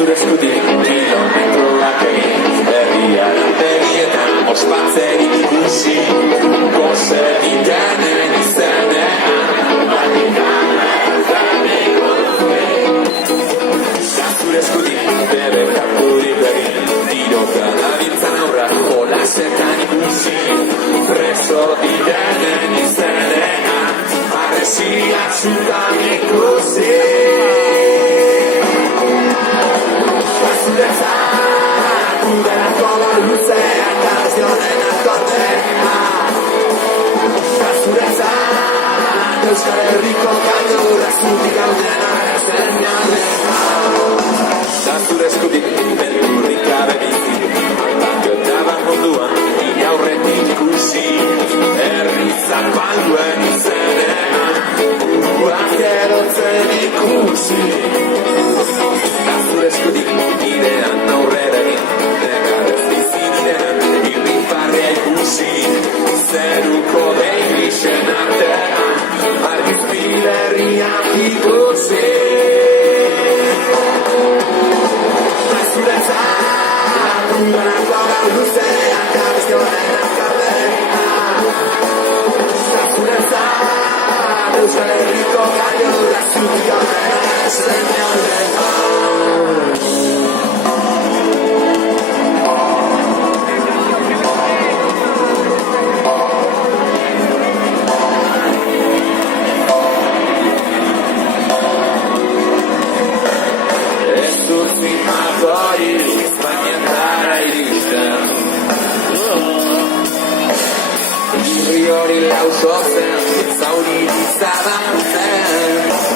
zure eskutik kilometroak egin herriak begietan ospatzen ikusi goze ditenen izenean batikan daneko zure eskutik bere karturik egin tiroka dabiltzan aurra jolasetan ikusi preso ditenen izenean arresiak zutan ikusi Zuretzat, uderako luzeak gazionen akordea Zuretzat, Euskal Herriko gailurra zutik gaudena ezen jaldea Zure eskutik benturrik gabe bizi Aldaketan munduan nire aurretik ikusi Herri zapalduen izenean buruak erotzen ikusi Zure eskutik nirean aurrera egin Negarrez bizi nirean irrifarria ikusi Zeruko beirixen artean argiz bilerriak ikusi Zuretzat, udarako luzeak abizionen akordea Zuretzat, Euskal Herriko gailurra zutik gaudena ezen jaldea Hori lauso zen, zauri izadan zen